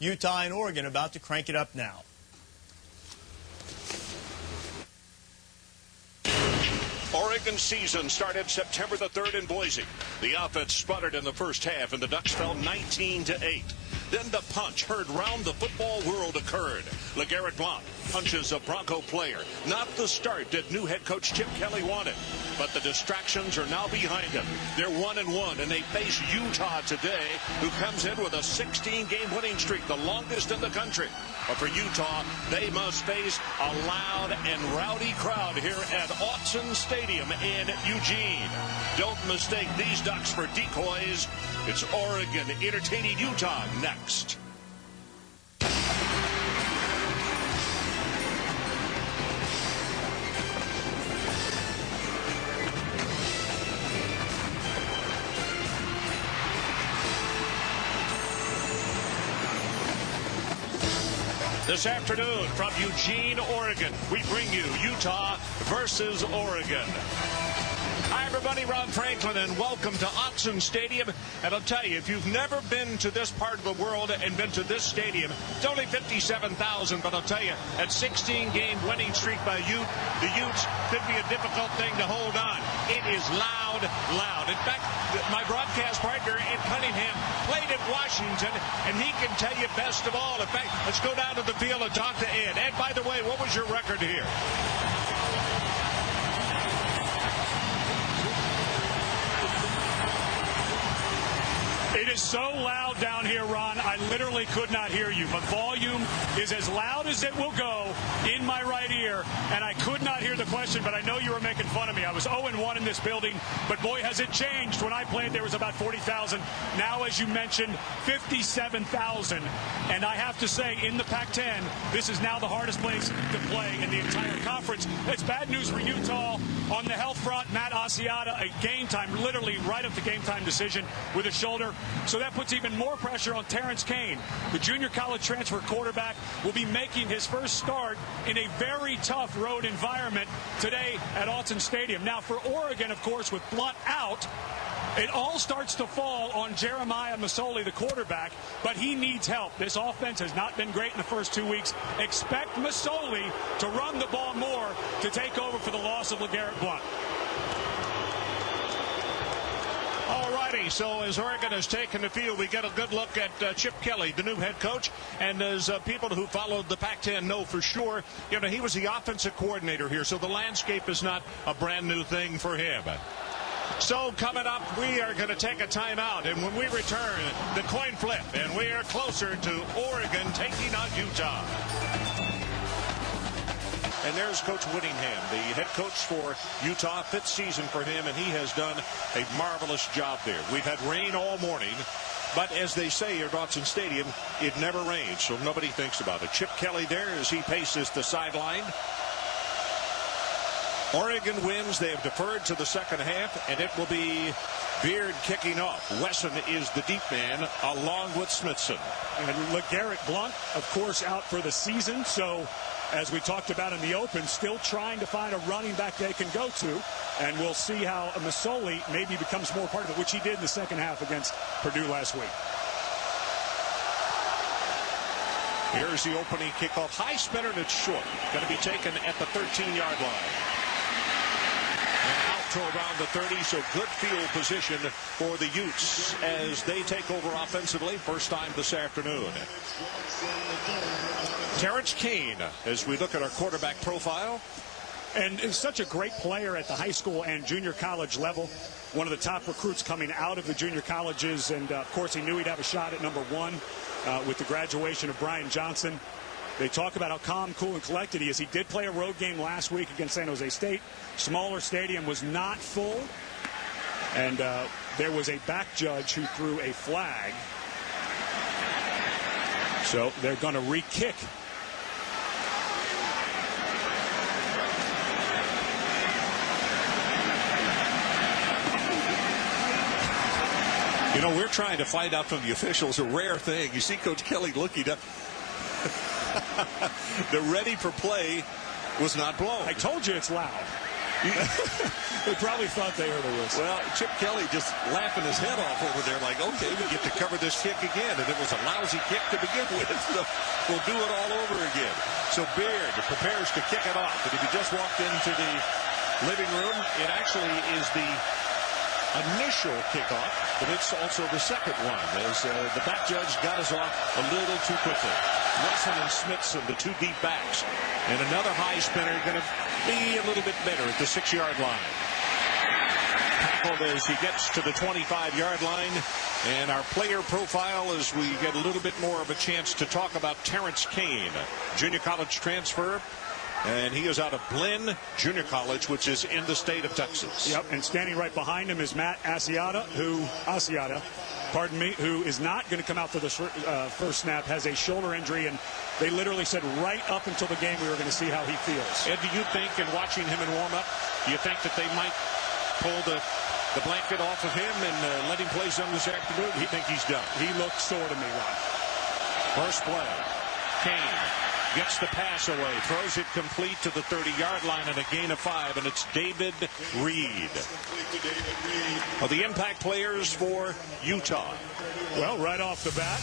Utah and Oregon about to crank it up now. Oregon's season started September the 3rd in Boise. The offense sputtered in the first half, and the Ducks fell 19-8. Then the punch heard round the football world occurred. LeGarrette Blount punches a Bronco player. Not the start that new head coach Chip Kelly wanted. But the distractions are now behind them. They're 1-1, and they face Utah today, who comes in with a 16-game winning streak, the longest in the country. But for Utah, they must face a loud and rowdy crowd here at Autzen Stadium in Eugene. Don't mistake these Ducks for decoys. It's Oregon entertaining Utah next. This afternoon from Eugene, Oregon, we bring you Utah versus Oregon. Hi, everybody. Ron Franklin, and welcome to Autzen Stadium. And I'll tell you, if you've never been to this part of the world and been to this stadium, it's only 57,000. But I'll tell you, that 16-game winning streak by the Utes could be a difficult thing to hold on. It is loud, loud. In fact, my broadcast partner in Cunningham played at Washington, and he can tell you best of all. In fact, let's go down to the field and talk to Ed. Ed, by the way, what was your record here? It is so loud down here, Ron, I literally could not hear you. The volume is as loud as it will go in my right ear, and I could not hear the question, but I know you were making fun of me. I was 0-1 in this building, but boy, has it changed. When I played, there was about 40,000. Now, as you mentioned, 57,000. And I have to say, in the Pac-10, this is now the hardest place to play in the entire conference. It's bad news for Utah on the health front. Matt Asiata, a game time, literally right up to game time decision with a shoulder. So that puts even more pressure on Terrence Kane. The junior college transfer quarterback will be making his first start in a very tough road environment today at Autzen Stadium. Now, for Oregon, of course, with Blount out, it all starts to fall on Jeremiah Masoli, the quarterback, but he needs help. This offense has not been great in the first 2 weeks. Expect Masoli to run the ball more to take over for the loss of LeGarrette Blount. Alrighty, so as Oregon has taken the field, we get a good look at Chip Kelly, the new head coach. And as people who followed the Pac-10 know for sure, you know, he was the offensive coordinator here, so the landscape is not a brand new thing for him. So coming up, we are going to take a timeout, and when we return, the coin flip, and we are closer to Oregon taking on Utah. And there's Coach Whittingham, the head coach for Utah, 5th season for him, and he has done a marvelous job there. We've had rain all morning, but as they say at Autzen Stadium, it never rains, so nobody thinks about it. Chip Kelly there as he paces the sideline. Oregon wins. They have deferred to the second half, and it will be Beard kicking off. Wesson is the deep man, along with Smithson. And LeGarrette Blount, of course, out for the season, so as we talked about in the open, still trying to find a running back they can go to. And we'll see how Masoli maybe becomes more part of it, which he did in the second half against Purdue last week. Here's the opening kickoff. High spinner, and it's short. Going to be taken at the 13-yard line. And out to around the 30, so good field position for the Utes as they take over offensively. First time this afternoon. Terrence Kane, as we look at our quarterback profile. And is such a great player at the high school and junior college level. One of the top recruits coming out of the junior colleges. And, of course, he knew he'd have a shot at number 1 with the graduation of Brian Johnson. They talk about how calm, cool, and collected he is. He did play a road game last week against San Jose State. Smaller stadium, was not full. And there was a back judge who threw a flag. So they're going to re-kick. You know, we're trying to find out from the officials, a rare thing. You see Coach Kelly looking up. The ready for play was not blown. I told you it's loud. They probably thought they heard a whistle. Well, Chip Kelly just laughing his head off over there like, okay, we get to cover this kick again. And it was a lousy kick to begin with. So we'll do it all over again. So Beard prepares to kick it off. And if you just walked into the living room, it actually is the initial kickoff, but it's also the second one as the back judge got us off a little too quickly. Wesson and Smithson, the two deep backs. And another high spinner going to be a little bit better at the 6-yard line. Tackled as he gets to the 25-yard line. And our player profile as we get a little bit more of a chance to talk about Terrence Kane, junior college transfer. And he is out of Blinn Junior College, which is in the state of Texas. Yep, and standing right behind him is Matt Asiata, who is not going to come out for the first snap, has a shoulder injury, and they literally said right up until the game we were going to see how he feels. Ed, do you think, in watching him in warm-up, do you think that they might pull the blanket off of him and let him play some this afternoon? You think he's done? He looked sore to me, Ron. First play, Kane gets the pass away, throws it complete to the 30-yard line and a gain of 5, and it's David Reed. The impact players for Utah. Well, right off the bat,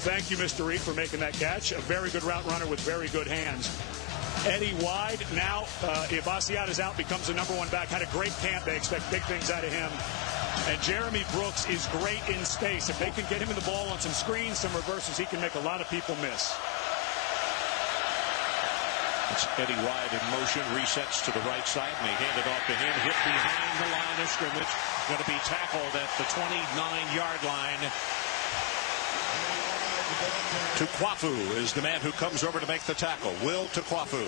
thank you, Mr. Reed, for making that catch. A very good route runner with very good hands. Eddie Wide, now, if Asiata's out, becomes the #1 back. Had a great camp. They expect big things out of him. And Jeremy Brooks is great in space. If they can get him in the ball on some screens, some reverses, he can make a lot of people miss. It's Eddie Wide in motion, resets to the right side, and they hand it off to him, hit behind the line of scrimmage, going to be tackled at the 29-yard line. Tuquafu is the man who comes over to make the tackle, Will Tuquafu.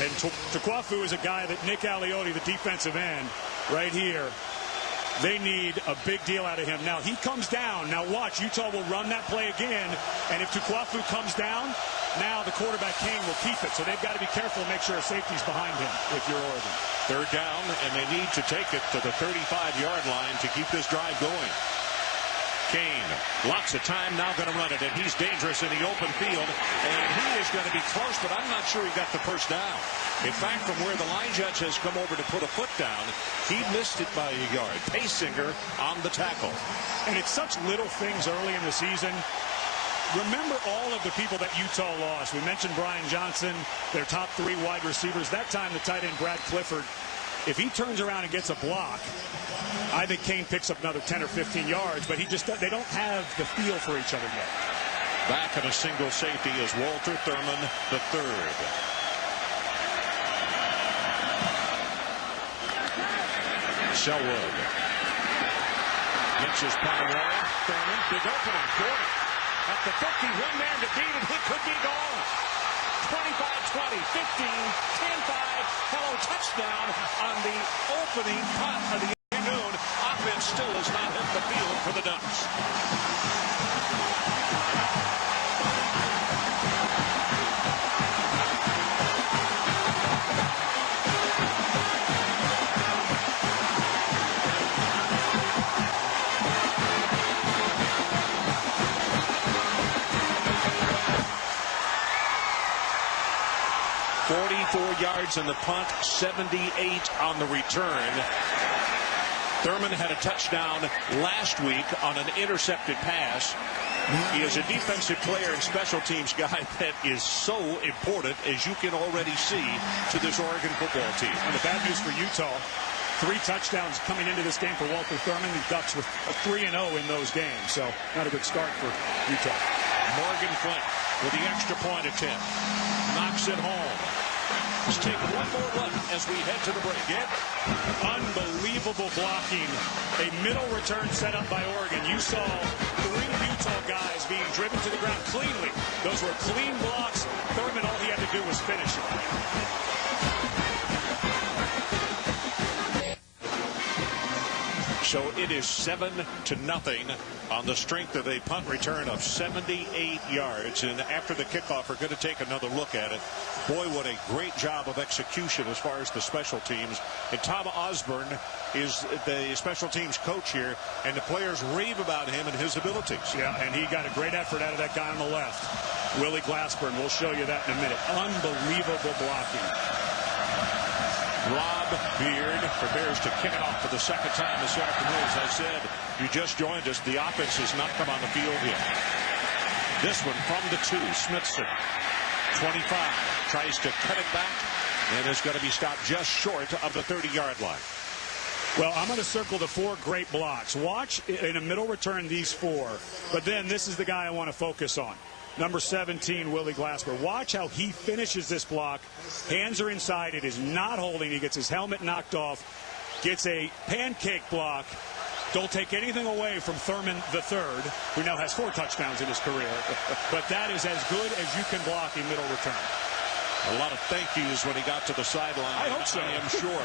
And Tuquafu is a guy that Nick Aliotti, the defensive end, right here, they need a big deal out of him. Now, he comes down. Now, watch, Utah will run that play again, and if Tuquafu comes down, now the quarterback Kane will keep it. So they've got to be careful and make sure a safety's behind him if you're Oregon. Third down, and they need to take it to the 35-yard line to keep this drive going. Kane, lots of time, now going to run it, and he's dangerous in the open field, and he is going to be close, but I'm not sure he got the first down. In fact, from where the line judge has come over to put a foot down, he missed it by a yard. Paysinger on the tackle. And it's such little things early in the season. Remember all of the people that Utah lost. We mentioned Brian Johnson, their top 3 wide receivers. That time, the tight end Brad Clifford. If he turns around and gets a block, I think Kane picks up another 10 or 15 yards, but they don't have the feel for each other yet. Back at a single safety is Walter Thurman III. Selwood gets his punt away. Thurman, big opening. Gordon at the 50, one man to beat, and he could be gone. 25-20, 15, 10-5. Hello, touchdown on the opening punt of the afternoon. Offense still has not hit the field for the Ducks. Yards in the punt, 78 on the return. Thurman had a touchdown last week on an intercepted pass. He is a defensive player and special teams guy that is so important, as you can already see, to this Oregon football team. And the bad news for Utah, 3 touchdowns coming into this game for Walter Thurman. The Ducks were 3-0 in those games, so not a good start for Utah. Morgan Flint with the extra point attempt. Knocks it home. Let's take one more look as we head to the break. Ed? Unbelievable blocking. A middle return set up by Oregon. You saw 3 Utah guys being driven to the ground cleanly. Those were clean blocks. Thurman, all he had to do was finish it. So it is 7-0 on the strength of a punt return of 78 yards. And after the kickoff, we're going to take another look at it. Boy, what a great job of execution as far as the special teams. And Tom Osborne is the special teams coach here, and the players rave about him and his abilities. Yeah, and he got a great effort out of that guy on the left, Willie Glassburn. We'll show you that in a minute. Unbelievable blocking. Rob Beard prepares to kick it off for the second time this afternoon. As I said, you just joined us. The offense has not come on the field yet. This one from the 2, Smithson. 25, tries to cut it back, and is going to be stopped just short of the 30-yard line. Well, I'm going to circle the 4 great blocks. Watch in a middle return these 4, but then this is the guy I want to focus on. Number 17, Willie Glasper. Watch how he finishes this block. Hands are inside. It is not holding. He gets his helmet knocked off, gets a pancake block. Don't take anything away from Thurman III, who now has 4 touchdowns in his career. But that is as good as you can block in middle return. A lot of thank yous when he got to the sideline. I hope so. I am sure.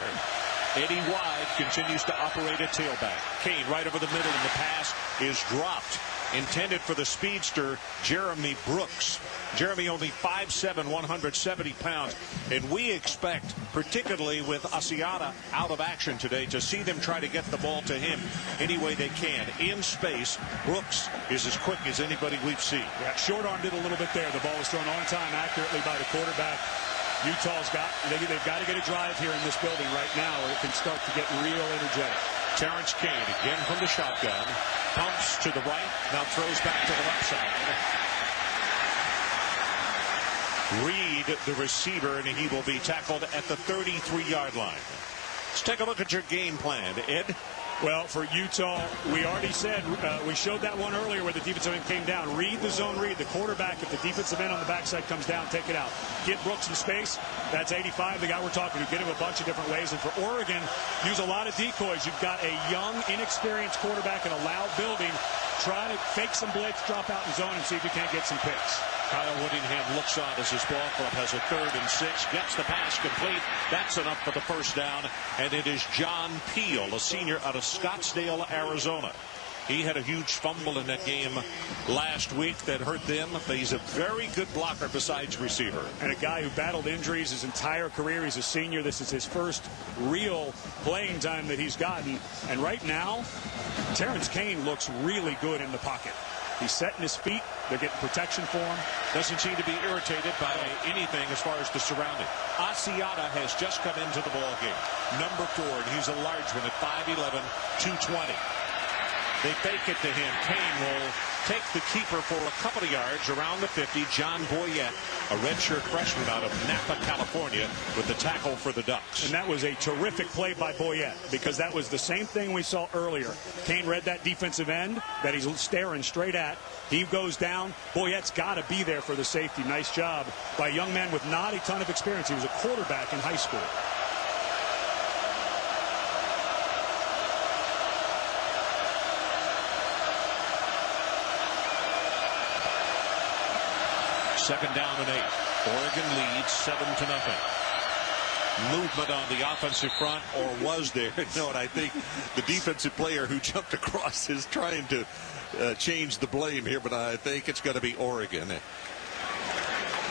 Eddie Wide continues to operate at tailback. Kane right over the middle, and the pass is dropped. Intended for the speedster, Jeremy Brooks. Jeremy only 5'7", 170 pounds. And we expect, particularly with Asiata out of action today, to see them try to get the ball to him any way they can. In space, Brooks is as quick as anybody we've seen. Yeah, short-armed it a little bit there. The ball was thrown on time accurately by the quarterback. Utah's they've got to get a drive here in this building right now, or it can start to get real energetic. Terrence Kane again from the shotgun. Pumps to the right, now throws back to the left side. Reed, the receiver, and he will be tackled at the 33-yard line. Let's take a look at your game plan, Ed. Well, for Utah, we already said, we showed that one earlier where the defensive end came down. Read the zone read. The quarterback, if the defensive end on the backside comes down, take it out. Get Brooks in space. That's 85, the guy we're talking to. Get him a bunch of different ways. And for Oregon, use a lot of decoys. You've got a young, inexperienced quarterback in a loud building. Try to fake some blitz, drop out in zone, and see if you can't get some picks. Kyle Whittingham looks on as his ball club has a 3rd and 6. Gets the pass complete. That's enough for the first down. And it is John Peel, a senior out of Scottsdale, Arizona. He had a huge fumble in that game last week that hurt them. But he's a very good blocker besides receiver. And a guy who battled injuries his entire career. He's a senior. This is his first real playing time that he's gotten. And right now, Terrence Kane looks really good in the pocket. He's setting his feet. They're getting protection for him. Doesn't seem to be irritated by anything as far as the surrounding. Asiata has just come into the ball game. Number 4, and he's a large one at 5'11", 220. They fake it to him. Kane will take the keeper for a couple of yards around the 50. John Boyette, a redshirt freshman out of Napa, California, with the tackle for the Ducks. And that was a terrific play by Boyette, because that was the same thing we saw earlier. Kane read that defensive end that he's staring straight at. He goes down. Boyette's got to be there for the safety. Nice job by a young man with not a ton of experience. He was a quarterback in high school. Second down and 8. Oregon leads 7-0. Movement on the offensive front, or was there? No, and I think the defensive player who jumped across is trying to change the blame here, but I think it's going to be Oregon.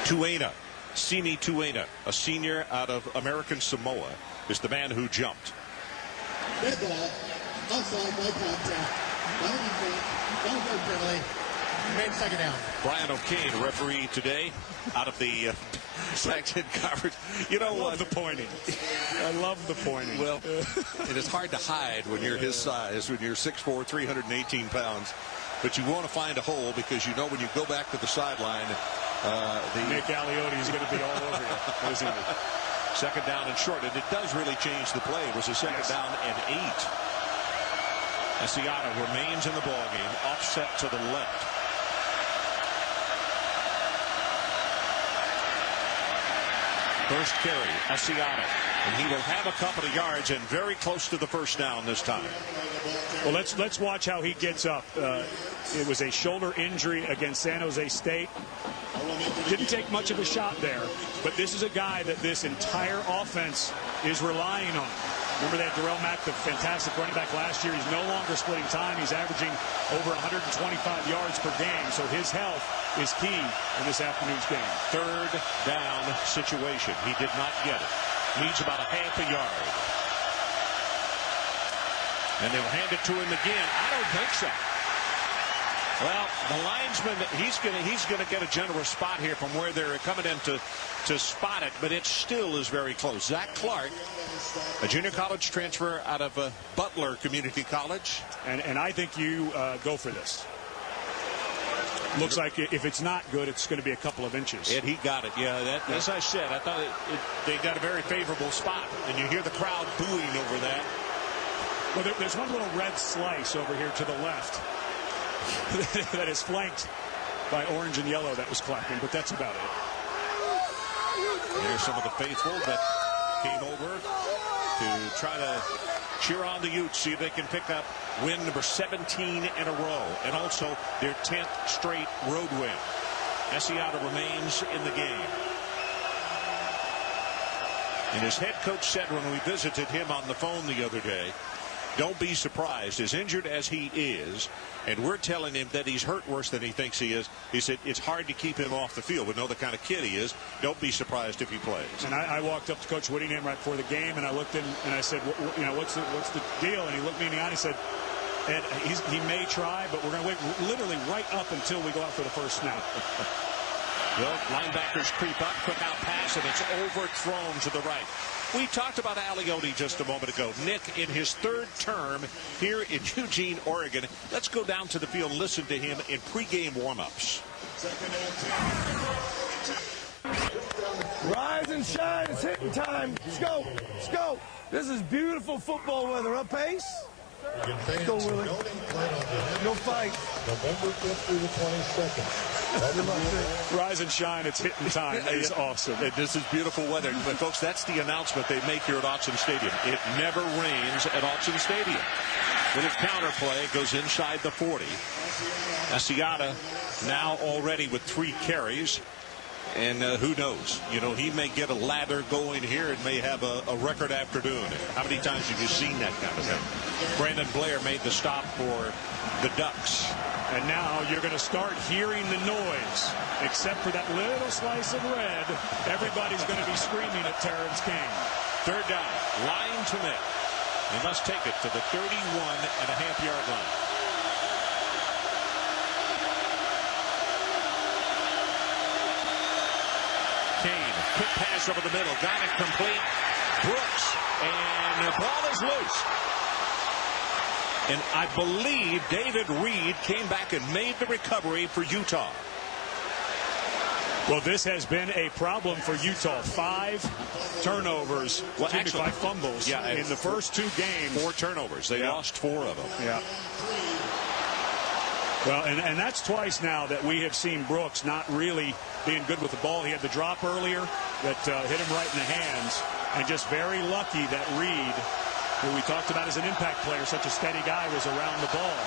Tuena, Simi Tuena, a senior out of American Samoa, is the man who jumped. Red ball, outside by contact. Don't go friendly. Made second down. Brian O'Kane, referee today, out of the Pac-10 Conference. You know what? The pointing. I love the pointing. Well, it is hard to hide when you're his size, when you're 6'4", 318 pounds. But you want to find a hole, because you know when you go back to the sideline, Nick Aliotti is going to be all over you, isn't he? Second down and short, and it does really change the play. It was a second down and 8. Asiata remains in the ballgame, offset to the left. First carry, Asiata, and he will have a couple of yards and very close to the first down this time. Well, let's watch how he gets up. It was a shoulder injury against San Jose State. Didn't take much of a shot there, but this is a guy that this entire offense is relying on. Remember, they had Darrell Mack, the fantastic running back last year. He's no longer splitting time. He's averaging over 125 yards per game, so his health is key in this afternoon's game. Third down situation. He did not get it. Needs about a half a yard. And they'll hand it to him again. I don't think so. Well, the linesman, he's gonna get a generous spot here from where they're coming in to spot it, but it still is very close. Zach Clark, a junior college transfer out of Butler Community College. And I think you go for this. Looks like if it's not good, it's going to be a couple of inches. And he got it. Yeah, as I said, I thought they got a very favorable spot. And you hear the crowd booing over that. Well, there's one little red slice over here to the left that is flanked by orange and yellow that was clapping, but that's about it. There's some of the faithful that came over to try to cheer on the Utes, see if they can pick up win number 17 in a row, and also their 10th straight road win. Asiata remains in the game. And his head coach said when we visited him on the phone the other day, don't be surprised, as injured as he is, and we're telling him that he's hurt worse than he thinks he is. He said it's hard to keep him off the field. We know the kind of kid he is. Don't be surprised if he plays. And I walked up to Coach Whittingham right before the game, and I looked in and I said, what's the deal? And he looked me in the eye and he said, Ed, he may try, but we're going to wait literally right up until we go out for the first snap. Well, linebackers creep up, quick out pass, and it's overthrown to the right. We talked about Alioti just a moment ago. Nick, in his third term here in Eugene, Oregon. Let's go down to the field and listen to him in pregame warmups. Rise and shine. It's hitting time. Let's go. Let's go. This is beautiful football weather. Up pace. Let's go, Willie. No fight. November 5th through the 22nd. Rise and shine. It's hitting time. It's awesome. And this is beautiful weather. But, folks, that's the announcement they make here at Autzen Stadium. It never rains at Autzen Stadium. Little counter play goes inside the 40. Asiata now already with 3 carries. And who knows? You know, he may get a lather going here and may have a record afternoon. How many times have you seen that kind of thing? Brandon Blair made the stop for the Ducks. And now you're going to start hearing the noise. Except for that little slice of red, everybody's going to be screaming at Terrence King. Third down, line to net. He must take it to the 31.5-yard line. Kane, quick pass over the middle, got it complete. Brooks, and the ball is loose. And I believe David Reed came back and made the recovery for Utah. Well, this has been a problem for Utah. 5 turnovers, well, actually, 5 fumbles in the first 2 games. 4 turnovers. They lost 4 of them. Yeah. Well, and that's twice now that we have seen Brooks not really being good with the ball. He had the drop earlier that hit him right in the hands, and just very lucky that Reed, who we talked about as an impact player, such a steady guy, was around the ball.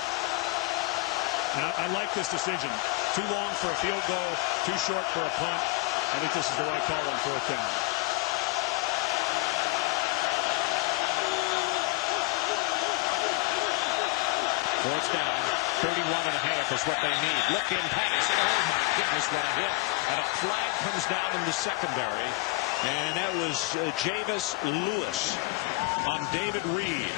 And I like this decision. Too long for a field goal, too short for a punt. I think this is the right call on 4th down. Fourth down, 31.5 is what they need. Look in pass. Oh, my goodness, what a hit. And a flag comes down in the secondary. And that was Javis Lewis on David Reed.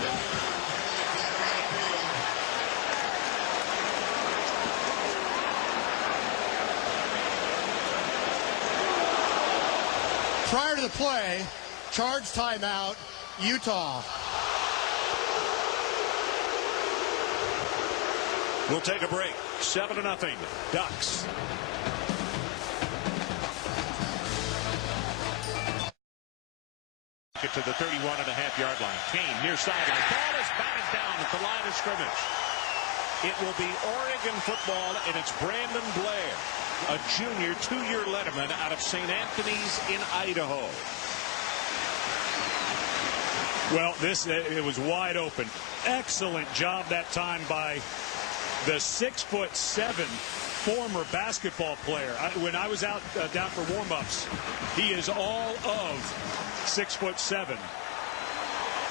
Prior to the play, charge timeout, Utah. We'll take a break. 7-0, Ducks. Get to the 31.5-yard line. Kane near sideline. Ball is batted down at the line of scrimmage. It will be Oregon football, and it's Brandon Blair, a junior 2-year letterman out of St. Anthony's in Idaho. Well, it was wide open. Excellent job that time by the 6'7" former basketball player. When I was out down for warm-ups, he is all of 6'7".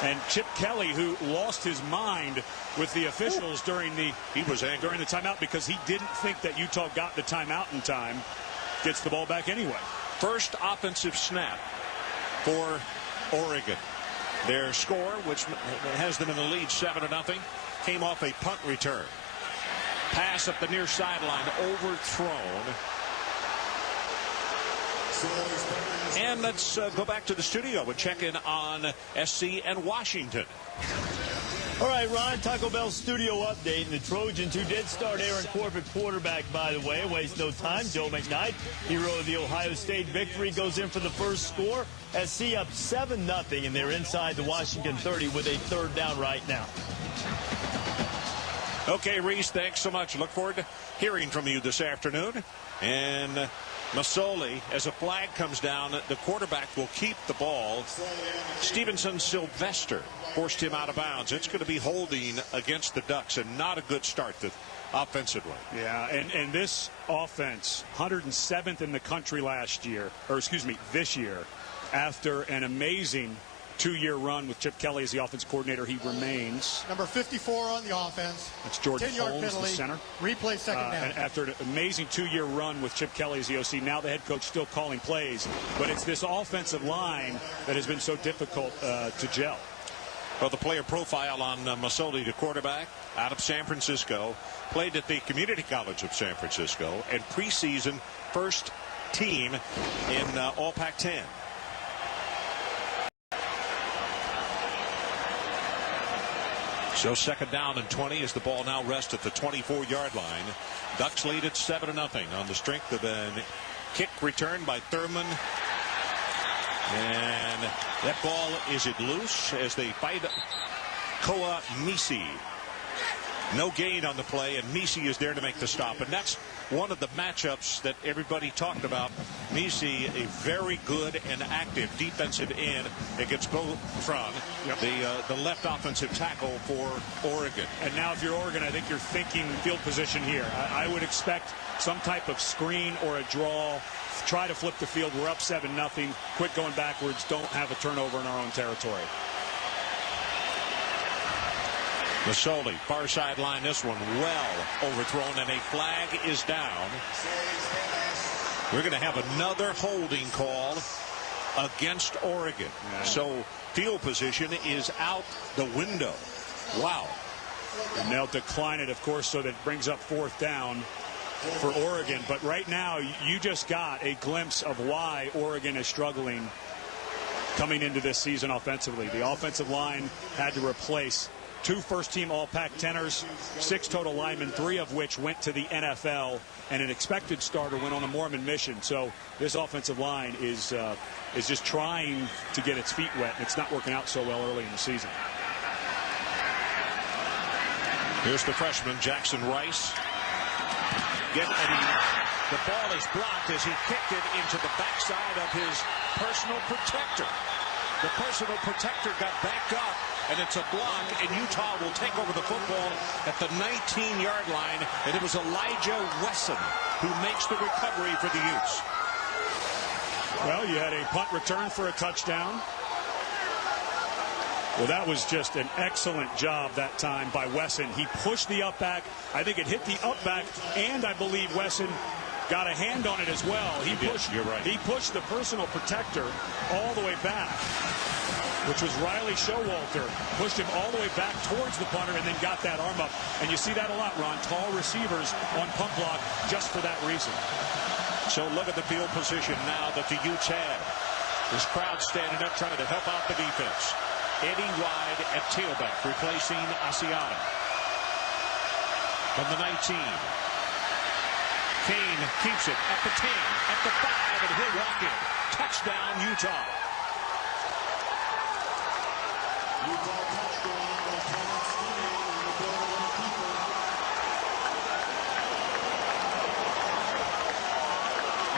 And Chip Kelly, who lost his mind with the officials during the timeout because he didn't think that Utah got the timeout in time, gets the ball back anyway. First offensive snap for Oregon. Their score, which has them in the lead 7-0, came off a punt return. Pass up the near sideline, overthrown. And let's go back to the studio and check in on SC and Washington. All right, Ron, Taco Bell studio update. And the Trojans, who did start Aaron Corbett quarterback, by the way, waste no time. Joe McKnight, hero of the Ohio State victory, goes in for the first score. SC up 7-0, and they're inside the Washington 30 with a third down right now. Okay, Reese, thanks so much. Look forward to hearing from you this afternoon. And Masoli, as a flag comes down, the quarterback will keep the ball. Stevenson Sylvester forced him out of bounds. It's going to be holding against the Ducks, and not a good start offensively. Yeah, and this offense, 107th in the country this year, after an amazing two-year run with Chip Kelly as the offense coordinator. He remains number 54 on the offense. That's Jordan Holmes, penalty, the center. Replay second down. And after an amazing two-year run with Chip Kelly as the OC, now the head coach still calling plays. But it's this offensive line that has been so difficult to gel. Well, the player profile on Masoli, the quarterback, out of San Francisco, played at the Community College of San Francisco, and preseason first team in All Pac-10. So second down and 20 as the ball now rests at the 24-yard line. Ducks lead at 7-0 on the strength of a kick return by Thurman. And that ball, is it loose as they fight Koa Misi. No gain on the play, and Misi is there to make the stop. And that's one of the matchups that everybody talked about. Misi, a very good and active defensive end against Bo Tron, the left offensive tackle for Oregon. And now if you're Oregon, I think you're thinking field position here. I would expect some type of screen or a draw. Try to flip the field. We're up 7-0. Quit going backwards. Don't have a turnover in our own territory. Masoli, far sideline, this one well overthrown, and a flag is down. We're going to have another holding call against Oregon. Yeah. So field position is out the window. Wow. And they'll decline it, of course, so that it brings up fourth down for Oregon. But right now, you just got a glimpse of why Oregon is struggling coming into this season offensively. The offensive line had to replace 2 first-team All-Pac-10ers, 6 total linemen, 3 of which went to the NFL, and an expected starter went on a Mormon mission. So this offensive line is just trying to get its feet wet. It's not working out so well early in the season. Here's the freshman, Jackson Rice. The ball is blocked as he kicked it into the backside of his personal protector. The personal protector got backed up, and it's a block, and Utah will take over the football at the 19-yard line, and it was Elijah Wesson who makes the recovery for the Utes. Well, you had a punt return for a touchdown. Well, that was just an excellent job that time by Wesson. He pushed the up back. I think it hit the up back, and I believe Wesson got a hand on it as well. He pushed the personal protector all the way back, which was Riley Showalter. Pushed him all the way back towards the punter and then got that arm up. And you see that a lot, Ron. Tall receivers on punt block just for that reason. So look at the field position now that the Utes have. This crowd standing up trying to help out the defense. Eddie Wide at tailback, replacing Asiata. From the 19. Kane keeps it at the 10, at the 5, and he'll walk in. Touchdown, Utah.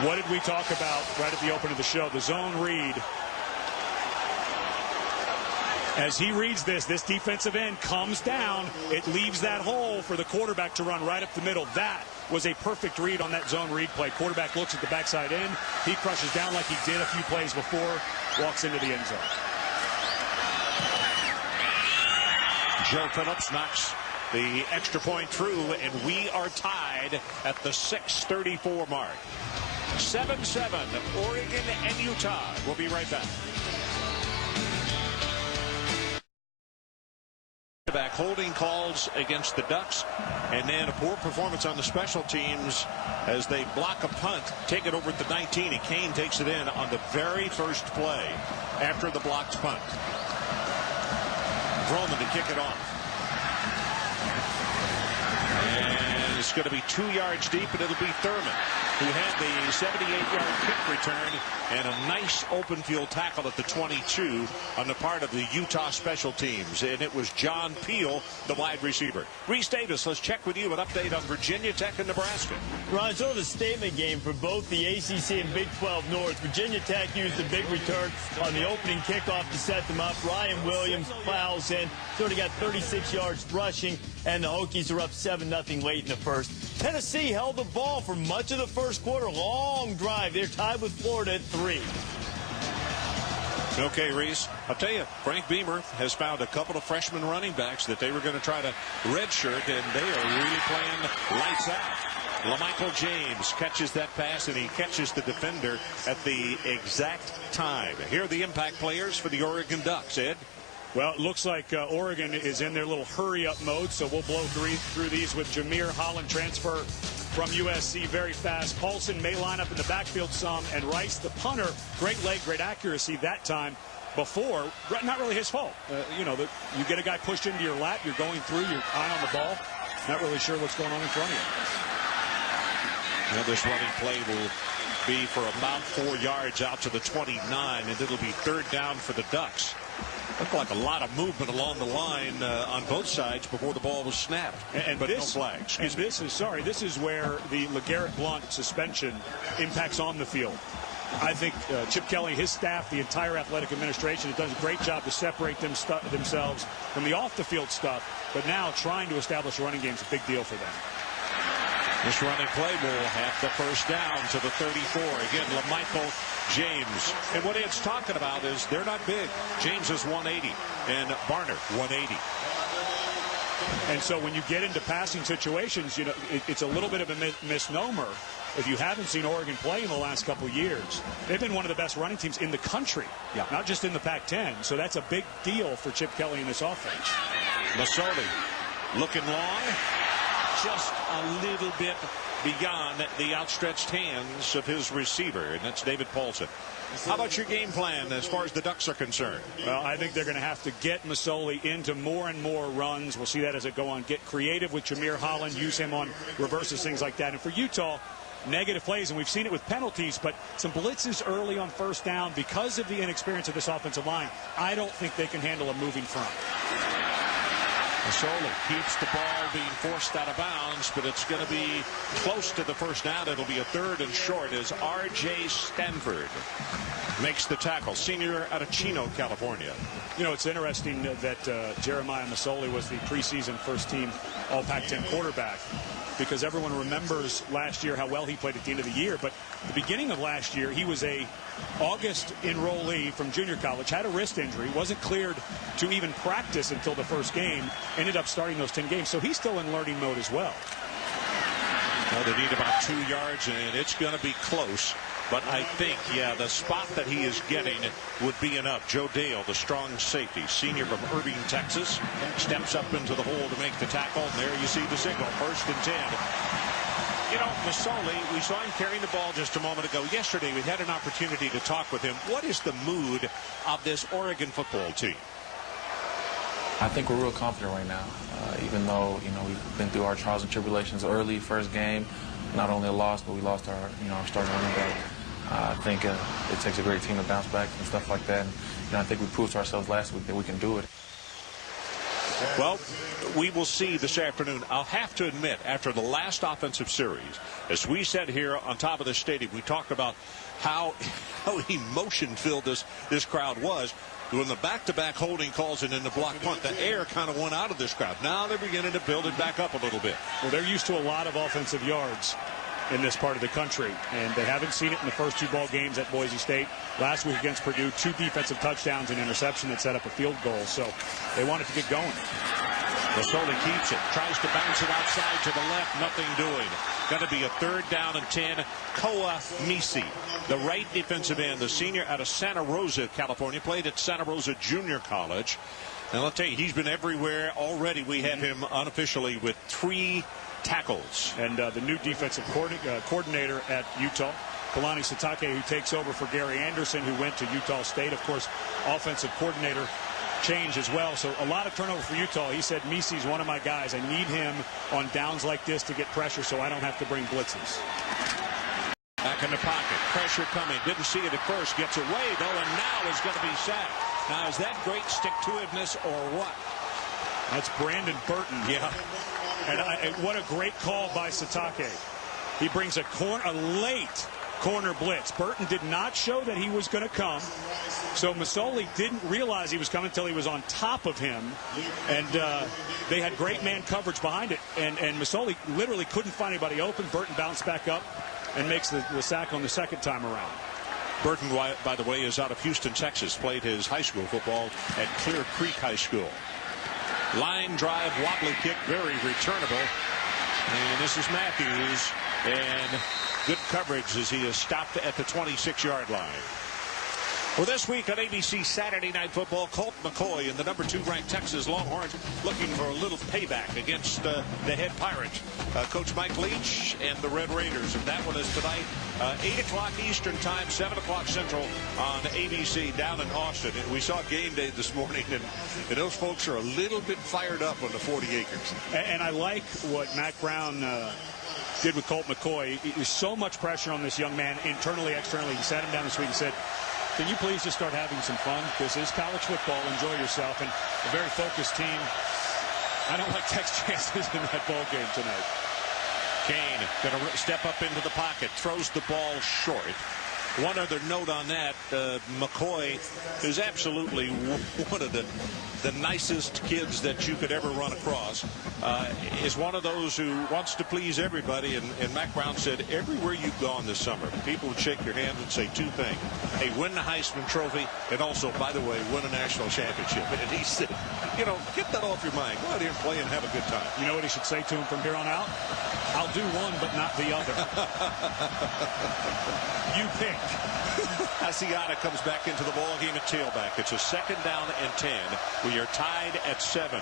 What did we talk about right at the open of the show? The zone read. As he reads this defensive end comes down. It leaves that hole for the quarterback to run right up the middle. That was a perfect read on that zone read play. Quarterback looks at the backside end. He crushes down like he did a few plays before. Walks into the end zone. Joe Phillips knocks the extra point through, and we are tied at the 6:34 mark. 7-7, Oregon and Utah. We'll be right back. Holding called calls against the Ducks, and then a poor performance on the special teams as they block a punt, take it over at the 19, and Kane takes it in on the very first play after the blocked punt. Vroman to kick it off. And it's going to be 2 yards deep, and it'll be Thurman, who had the 78-yard kick return and a nice open field tackle at the 22 on the part of the Utah special teams. And it was John Peel, the wide receiver. Reese Davis, let's check with you an update on Virginia Tech and Nebraska. Ron, sort of a statement game for both the ACC and Big 12 North. Virginia Tech used the big return on the opening kickoff to set them up. Ryan Williams fouls in, sort of got 36 yards rushing, and the Hokies are up 7-0 late in the first. Tennessee held the ball for much of the first quarter. Long drive. They're tied with Florida at 3. Okay, Reese, I'll tell you, Frank Beamer has found a couple of freshman running backs that they were going to try to redshirt, and they are really playing lights out. LaMichael James catches that pass, and he catches the defender at the exact time. Here are the impact players for the Oregon Ducks. Ed? Well, it looks like Oregon is in their little hurry-up mode, so we'll blow through these with Jameer Holland, transfer from USC, very fast. Paulson may line up in the backfield some, and Rice, the punter, great leg, great accuracy that time. Before, not really his fault. You know, you get a guy pushed into your lap, you're going through, your eye on the ball, not really sure what's going on in front of you. Now this running play will be for about 4 yards out to the 29, and it'll be third down for the Ducks. Looked like a lot of movement along the line on both sides before the ball was snapped. But this, no flags. And this is where the LeGarrette Blount suspension impacts on the field. I think Chip Kelly, his staff, the entire athletic administration, has done a great job to separate themselves from the off-the-field stuff. But now trying to establish a running game is a big deal for them. This running play will have the first down to the 34. Again, LaMichael James. And what it's talking about is they're not big. James is 180 and Barner 180. And so when you get into passing situations, you know, it's a little bit of a misnomer. If you haven't seen Oregon play in the last couple of years, they've been one of the best running teams in the country, not just in the Pac-10. So that's a big deal for Chip Kelly in this offense. Masoli looking long, just a little bit beyond the outstretched hands of his receiver, and that's David Paulson. How about your game plan as far as the Ducks are concerned? Well, I think they're going to have to get Masoli into more and more runs. We'll see that as it go on. Get creative with Jameer Holland, use him on reverses, things like that. And for Utah, negative plays, and we've seen it with penalties, but some blitzes early on first down because of the inexperience of this offensive line. I don't think they can handle a moving front. Masoli keeps the ball being forced out of bounds, but it's going to be close to the first down. It'll be a third and short as R.J. Stanford makes the tackle. Senior out of Chino, California. You know, it's interesting that Jeremiah Masoli was the preseason first-team All-Pac-10 quarterback, because everyone remembers last year how well he played at the end of the year. But the beginning of last year, he was a August enrollee from junior college, had a wrist injury, wasn't cleared to even practice until the first game, ended up starting those 10 games. So he's still in learning mode as well. Well, they need about 2 yards, and it's going to be close. But I think, yeah, the spot that he is getting would be enough. Joe Dale, the strong safety, senior from Irving, Texas, steps up into the hole to make the tackle. And there you see the signal, 1st and 10. You know, Masoli, we saw him carrying the ball just a moment ago. Yesterday, we had an opportunity to talk with him. What is the mood of this Oregon football team? I think we're real confident right now, even though, you know, we've been through our trials and tribulations early, first game. Not only a loss, but we lost our, our starting running back. I think it takes a great team to bounce back and stuff like that. And, I think we proved to ourselves last week that we can do it. Well, we will see this afternoon. I'll have to admit, after the last offensive series, as we said here on top of the stadium, we talked about how emotion-filled this crowd was. When the back-to-back holding calls and in the block punt, the air kind of went out of this crowd. Now they're beginning to build it back up a little bit. Well, they're used to a lot of offensive yards in this part of the country, and they haven't seen it in the first 2 ball games at Boise State. Last week against Purdue, 2 defensive touchdowns and interception that set up a field goal, so they wanted to get going. Masoli keeps it, tries to bounce it outside to the left, nothing doing. Going to be a 3rd down and 10. Koa Misi, the right defensive end, the senior out of Santa Rosa, California, played at Santa Rosa Junior College. And I'll tell you, he's been everywhere already. We have him unofficially with 3 tackles. And the new defensive coordinator at Utah, Kalani Sitake, who takes over for Gary Anderson, who went to Utah State. Of course, offensive coordinator change as well. So a lot of turnover for Utah. He said, Misi's one of my guys. I need him on downs like this to get pressure so I don't have to bring blitzes. Back in the pocket. Pressure coming. Didn't see it at first. Gets away, though, and now is going to be sacked. Now, is that great stick-to-itiveness or what? That's Brandon Burton. Yeah. And what a great call by Sitake. He brings a late corner blitz. Burton did not show that he was going to come. So Masoli didn't realize he was coming until he was on top of him. And they had great man coverage behind it. And Masoli literally couldn't find anybody open. Burton bounced back up and makes the sack on the second time around. Burton, by the way, is out of Houston, Texas. Played his high school football at Clear Creek High School. Line drive, wobbly kick, very returnable. And this is Matthews. And good coverage as he is stopped at the 26-yard line. Well, this week on ABC Saturday Night Football, Colt McCoy and the number 2 ranked Texas Longhorns looking for a little payback against the head Pirates, Coach Mike Leach and the Red Raiders. And that one is tonight, 8 o'clock Eastern time, 7 o'clock Central on ABC down in Austin. And we saw game day this morning, and those folks are a little bit fired up on the 40 acres. And I like what Mac Brown did with Colt McCoy. There's so much pressure on this young man, internally, externally. He sat him down this week and said, can you please just start having some fun? This is college football. Enjoy yourself. And a very focused team. I don't like Tech's chances in that ball game tonight. Kane going to step up into the pocket, throws the ball short. One other note on that, McCoy is absolutely one of the nicest kids that you could ever run across. Is one of those who wants to please everybody. And Mac Brown said, everywhere you've gone this summer, people would shake your hand and say 2 things. Hey, win the Heisman Trophy, and also, by the way, win a national championship. And he said, you know, get that off your mind. Go out here and play and have a good time. You know what he should say to him from here on out? I'll do one, but not the other. You pick. Asiata comes back into the ball game at tailback. It's a 2nd down and 10. We are tied at 7.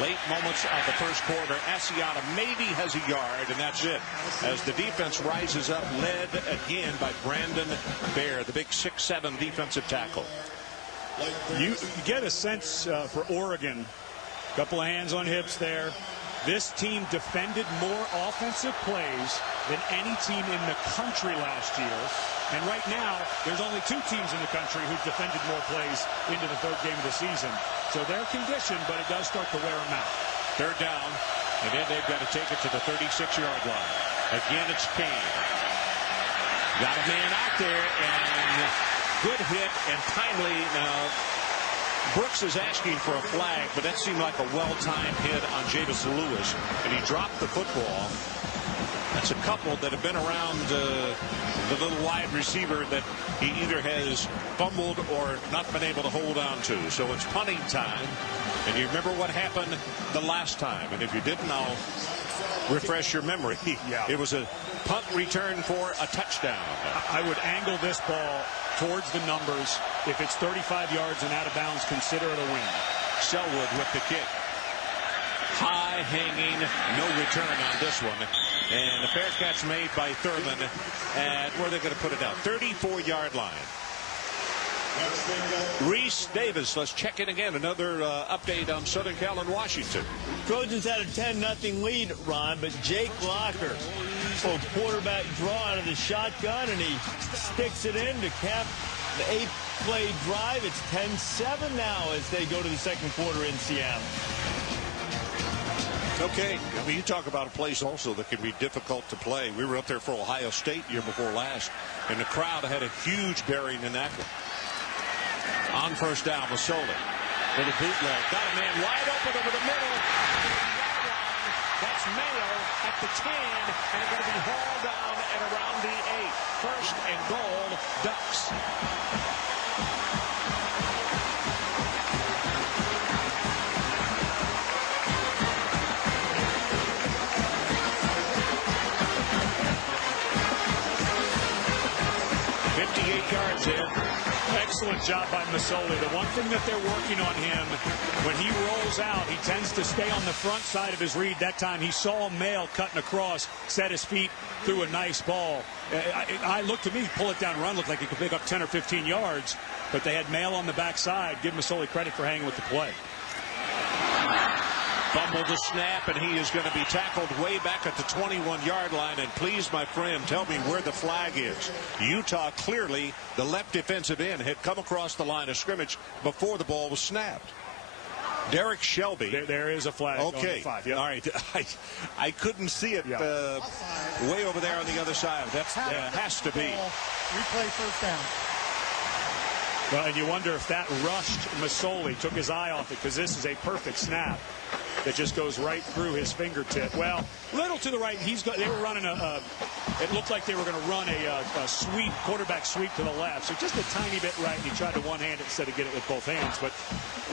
Late moments of the first quarter. Asiata maybe has a yard, and that's it. As the defense rises up, led again by Brandon Baer, the big 6'7" defensive tackle. You get a sense for Oregon. Couple of hands on hips there. This team defended more offensive plays than any team in the country last year. And right now, there's only 2 teams in the country who've defended more plays into the 3rd game of the season. So they're conditioned, but it does start to wear them out. 3rd down, and then they've got to take it to the 36-yard line. Again, it's Kane. Got a man out there, and good hit and timely. Now, Brooks is asking for a flag, but that seemed like a well-timed hit on Javis Lewis, and he dropped the football. That's a couple that have been around the little wide receiver that he either has fumbled or not been able to hold on to. So it's punting time. And you remember what happened the last time. And if you didn't, I'll refresh your memory. Yeah. It was a punt return for a touchdown. I would angle this ball towards the numbers. If it's 35 yards and out of bounds, consider it a win. Selwood with the kick. High hanging, no return on this one. And the fair catch made by Thurman at, where are they going to put it out? 34-yard line. Reese Davis, let's check in again. Another update on Southern Cal and Washington. Trojans had a 10-0 lead, Ron, but Jake Locker, quarterback draw out of the shotgun, and he sticks it in to cap the 8th-play drive. It's 10-7 now as they go to the 2nd quarter in Seattle. Okay, I mean, you talk about a place also that can be difficult to play. We were up there for Ohio State year before last, and the crowd had a huge bearing in that one. On 1st down, Masoli with a bootleg. Got a man wide open over the middle. That's Mayo at the 10, and they're going to be hauled down at around the 8. 1st and goal, Ducks. Yards in. Excellent job by Masoli. The one thing that they're working on him, when he rolls out, he tends to stay on the front side of his read. That time he saw Mail cutting across, set his feet, threw a nice ball. I looked to me, pull it down, run, looked like he could pick up 10 or 15 yards, but they had Mail on the backside. Give Masoli credit for hanging with the play. Fumbled the snap, and he is going to be tackled way back at the 21-yard line. And please, my friend, tell me where the flag is. Utah, clearly, the left defensive end had come across the line of scrimmage before the ball was snapped. Derek Shelby. There is a flag. Okay. On the 5. Yep. All right. I couldn't see it way over there on the other side. That has to be. Replay first down. Well, and you wonder if that rushed Masoli, took his eye off it, because this is a perfect snap that just goes right through his fingertip. Well, little to the right. They were running it looked like they were going to run a sweep, quarterback sweep to the left. So just a tiny bit right, and he tried to one-hand it instead of get it with both hands. But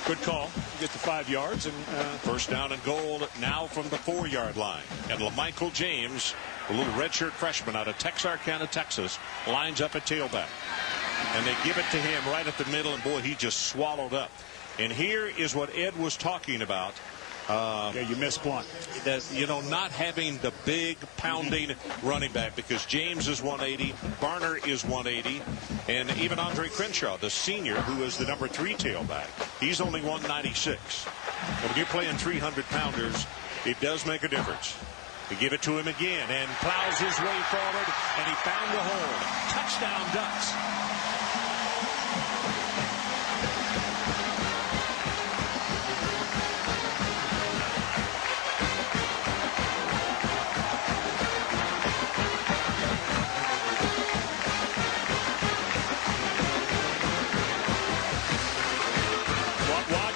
good call. Get the 5 yards. And first down and goal now from the 4-yard line. And LaMichael James, a little redshirt freshman out of Texarkana, Texas, lines up at tailback. And they give it to him right at the middle, and boy, he just swallowed up. And here is what Ed was talking about. You missed Blunt. That, not having the big pounding running back, because James is 180, Barner is 180, and even Andre Crenshaw, the senior, who is the number 3 tailback, he's only 196. And when you're playing 300-pounders, it does make a difference. They give it to him again and plows his way forward, and he found the hole. Touchdown, Ducks.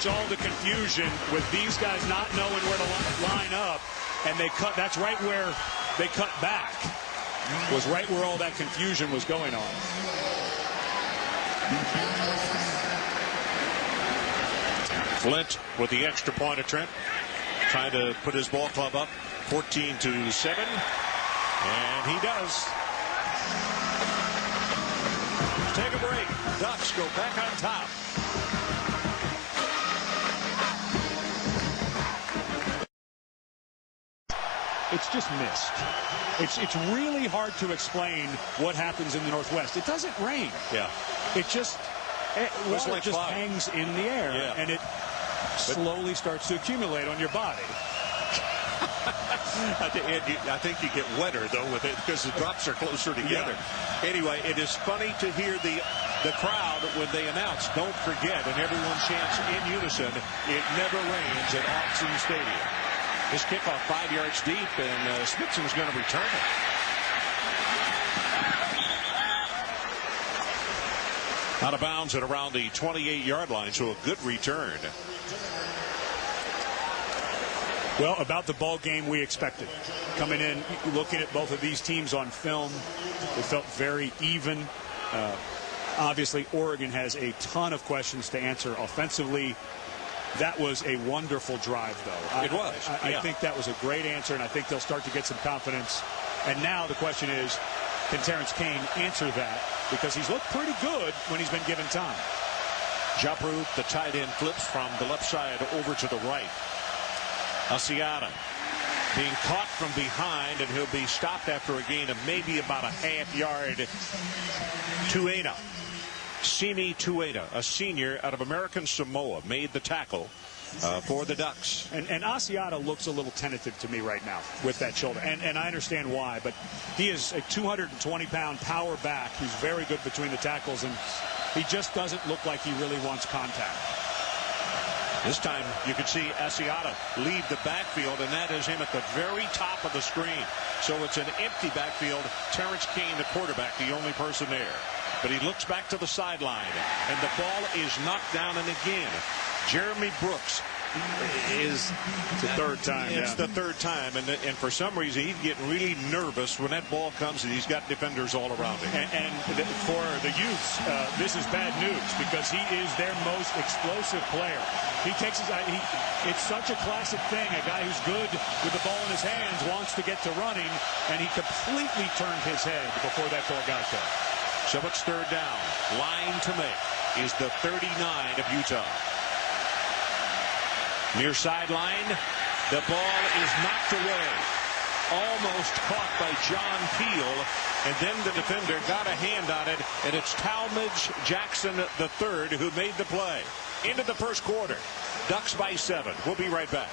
All the confusion with these guys not knowing where to line up, and they cut. That's right where they cut back. Was right where all that confusion was going on. Flint with the extra point attempt, trying to put his ball club up 14-7, and he does. Take a break. Ducks go back on top. It's just missed. It's really hard to explain what happens in the Northwest. It doesn't rain. Yeah. It just water just hangs in the air, and it slowly starts to accumulate on your body. I think you get wetter though with it, because the drops are closer together. Yeah. Anyway, it is funny to hear the crowd when they announce, "Don't forget," and everyone chants in unison, "It never rains at Autzen Stadium." This kickoff 5 yards deep, and Smithson's going to return it. Out of bounds at around the 28-yard line, so a good return. Well, about the ball game we expected. Coming in, looking at both of these teams on film, they felt very even. Obviously, Oregon has a ton of questions to answer offensively. That was a wonderful drive, though. It was. I think that was a great answer, and I think they'll start to get some confidence. And now the question is, can Terrence Kane answer that? Because he's looked pretty good when he's been given time. Japru, the tight end, flips from the left side over to the right. Asiata being caught from behind, and he'll be stopped after a gain of maybe about a half yard. Tueda. Simi Tueda, a senior out of American Samoa, made the tackle for the Ducks. And Asiata looks a little tentative to me right now with that shoulder. And I understand why, but he is a 220-pound power back who's very good between the tackles, and he just doesn't look like he really wants contact. This time you can see Asiata leave the backfield, and that is him at the very top of the screen. So it's an empty backfield. Terrence Kane, the quarterback, the only person there. But he looks back to the sideline, and the ball is knocked down, and again, Jeremy Brooks is the third time. It's the third time, and for some reason he's getting really nervous when that ball comes, and he's got defenders all around him. And for the youths, this is bad news, because he is their most explosive player. He takes his. It's such a classic thing. A guy who's good with the ball in his hands wants to get to running, and he completely turned his head before that ball got there. So it's third down. Line to make is the 39 of Utah. Near sideline. The ball is knocked away. Almost caught by John Peel. And then the defender got a hand on it. And it's Talmadge Jackson III who made the play. Into the first quarter. Ducks by 7. We'll be right back.